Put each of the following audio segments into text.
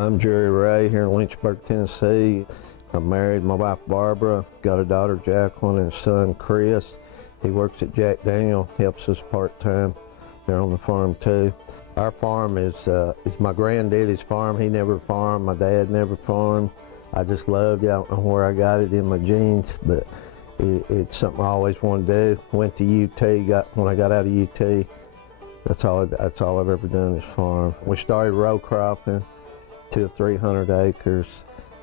I'm Jerry Ray here in Lynchburg, Tennessee. I'm married, my wife Barbara, got a daughter Jacqueline and a son Chris. He works at Jack Daniel, helps us part-time. They're on the farm too. Our farm is my granddaddy's farm. He never farmed, my dad never farmed. I just loved it. I don't know where I got it in my genes, but it's something I always wanted to do. Went to UT, when I got out of UT, that's all I've ever done is farm. We started row cropping, 200 or 300 acres,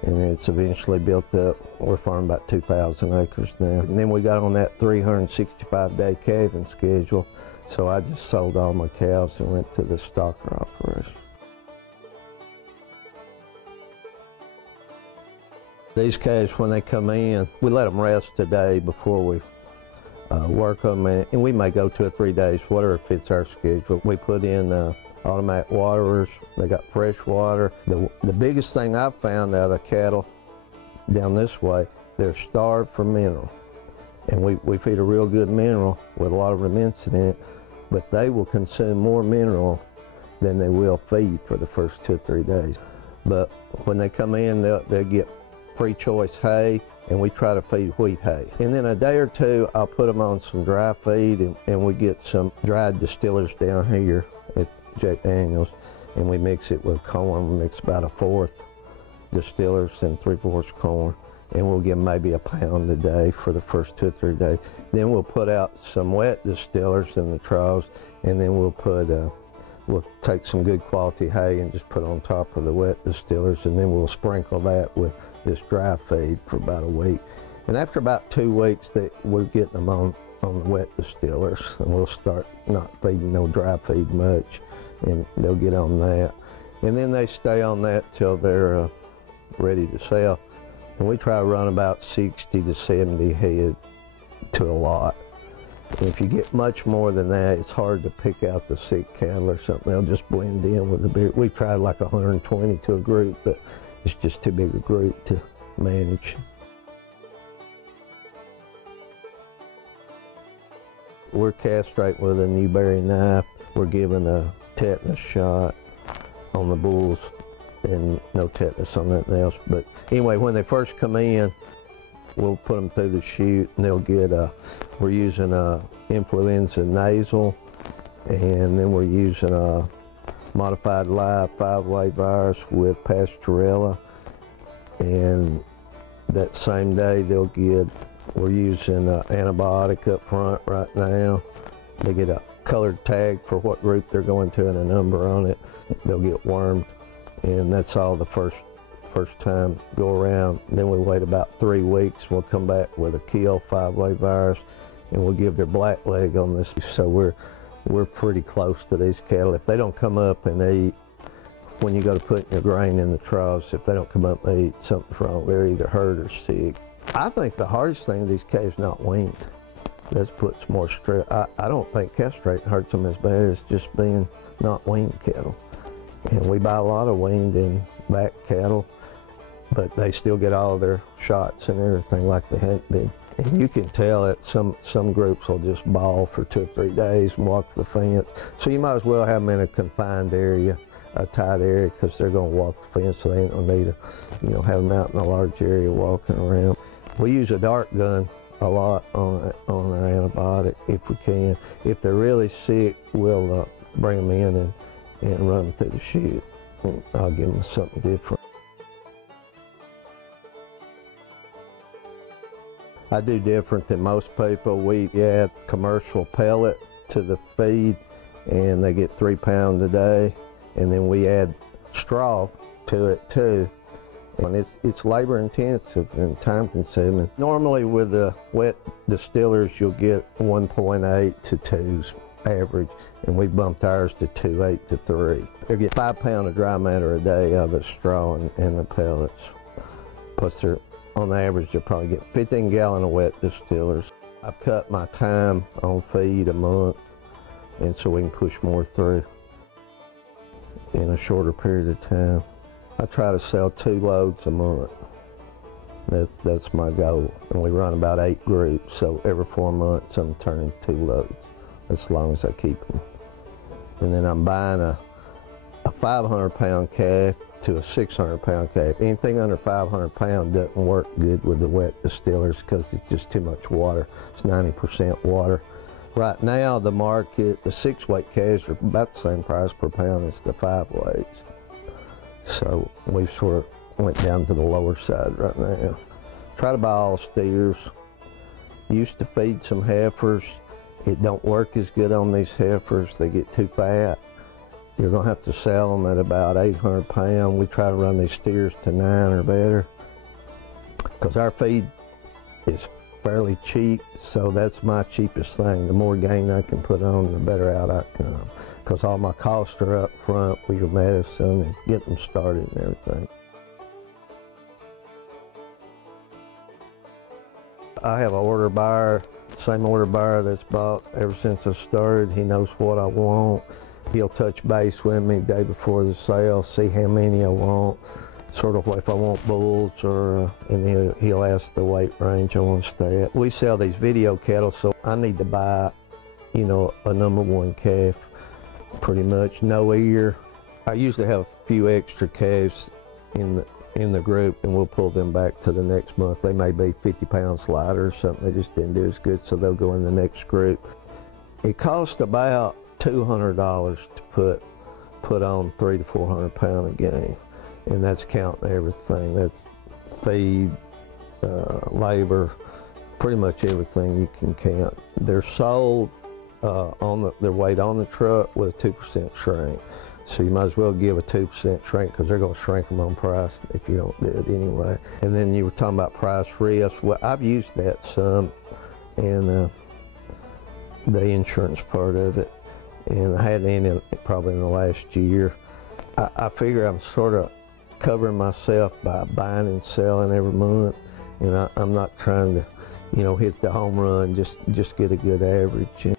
and it's eventually built up. We're farming about 2,000 acres now. And then we got on that 365-day calving schedule, so I just sold all my cows and went to the stocker operation. These calves, when they come in, we let them rest a day before we work them, and we may go 2 or 3 days, whatever fits our schedule. We put in automatic waterers. They got fresh water. The biggest thing I've found out of cattle down this way, they're starved for mineral. And we feed a real good mineral with a lot of rumensin in it, but they will consume more mineral than they will feed for the first 2 or 3 days. But when they come in, they'll get free choice hay, and we try to feed wheat hay. And then a day or two, I'll put them on some dry feed, and we get some dried distillers down here at Jack Daniels, and we mix it with corn. We mix about 1/4 distillers and 3/4 corn, and we'll give them maybe a pound a day for the first 2 or 3 days. Then we'll put out some wet distillers in the troughs, and then we'll take some good quality hay and just put on top of the wet distillers, and then we'll sprinkle that with this dry feed for about a week. And after about 2 weeks, we're getting them on the wet distillers, and we'll start not feeding no dry feed much, and they'll get on that. And then they stay on that till they're ready to sell. And we try to run about 60 to 70 head to a lot. And if you get much more than that, it's hard to pick out the sick cattle or something. They'll just blend in with the beer. We've tried like 120 to a group, but it's just too big a group to manage. We're castrating with a Newberry knife. We're giving a tetanus shot on the bulls and no tetanus on nothing else. But anyway, when they first come in, we'll put them through the chute, and they'll get we're using influenza nasal, and then we're using a modified live 5-way virus with Pastorella. And that same day we're using antibiotic up front right now. They get a colored tag for what group they're going to and a number on it. They'll get wormed, and that's all the first time go around. Then we wait about 3 weeks. We'll come back with a kill 5-way virus, and we'll give their black leg on this. So we're pretty close to these cattle. If they don't come up and eat, when you go to put your grain in the troughs, if they don't come up and eat, something's wrong. They're either hurt or sick. I think the hardest thing of these calves not weaned. That puts more stress. I don't think castrating hurts them as bad as just being not weaned cattle. And we buy a lot of weaned and back cattle, but they still get all their shots and everything like they hadn't been. And you can tell that some groups will just bawl for 2 or 3 days and walk the fence. So you might as well have them in a confined area, a tight area, because they're going to walk the fence, so they ain't going to need to, have them out in a large area walking around. We use a dart gun a lot on our antibiotic if we can. If they're really sick, we'll bring them in and run them through the chute. And I'll give them something different. I do different than most people. We add commercial pellet to the feed, and they get 3 pounds a day. And then we add straw to it too. And it's labor intensive and time consuming. Normally with the wet distillers, you'll get 1.8 to 2's average, and we bumped ours to 2.8 to 3. They get 5 pounds of dry matter a day out of the straw and the pellets. Plus on the average, you'll probably get 15 gallons of wet distillers. I've cut my time on feed a month, and so we can push more through in a shorter period of time. I try to sell 2 loads a month. That's my goal. And we run about 8 groups, so every 4 months I'm turning 2 loads, as long as I keep them. And then I'm buying a 500-pound calf to a 600 pound calf. Anything under 500 pound doesn't work good with the wet distillers because it's just too much water. It's 90% water. Right now the market, the 6 weight calves are about the same price per pound as the 5 weights. So we sort of went down to the lower side right now. Try to buy all steers. Used to feed some heifers. It don't work as good on these heifers. They get too fat. You're gonna have to sell them at about 800 pounds. We try to run these steers to 9 or better because our feed is fairly cheap, so that's my cheapest thing. The more gain I can put on, the better out I come, because all my costs are up front with your medicine and get them started and everything. I have an order buyer, same order buyer that's bought ever since I started. He knows what I want. He'll touch base with me the day before the sale, see how many I want, sort of if I want bulls, or and he'll ask the weight range I want to stay at. We sell these video cattle, so I need to buy, you know, a #1 calf, pretty much, no ear. I usually have a few extra calves in the group, and we'll pull them back to the next month. They may be 50 pounds lighter or something. They just didn't do as good, so they'll go in the next group. It costs about $200 to put on 300 to 400 pound a gain, and that's counting everything. That's feed, labor, pretty much everything you can count. They're sold on their weight on the truck with a 2% shrink. So you might as well give a 2% shrink, because they're going to shrink them on price if you don't do it anyway. And then you were talking about price risk. Well, I've used that some, and the insurance part of it. And I had any probably in the last year. I figure I'm sort of covering myself by buying and selling every month, and I'm not trying to, you know, hit the home run, just get a good average.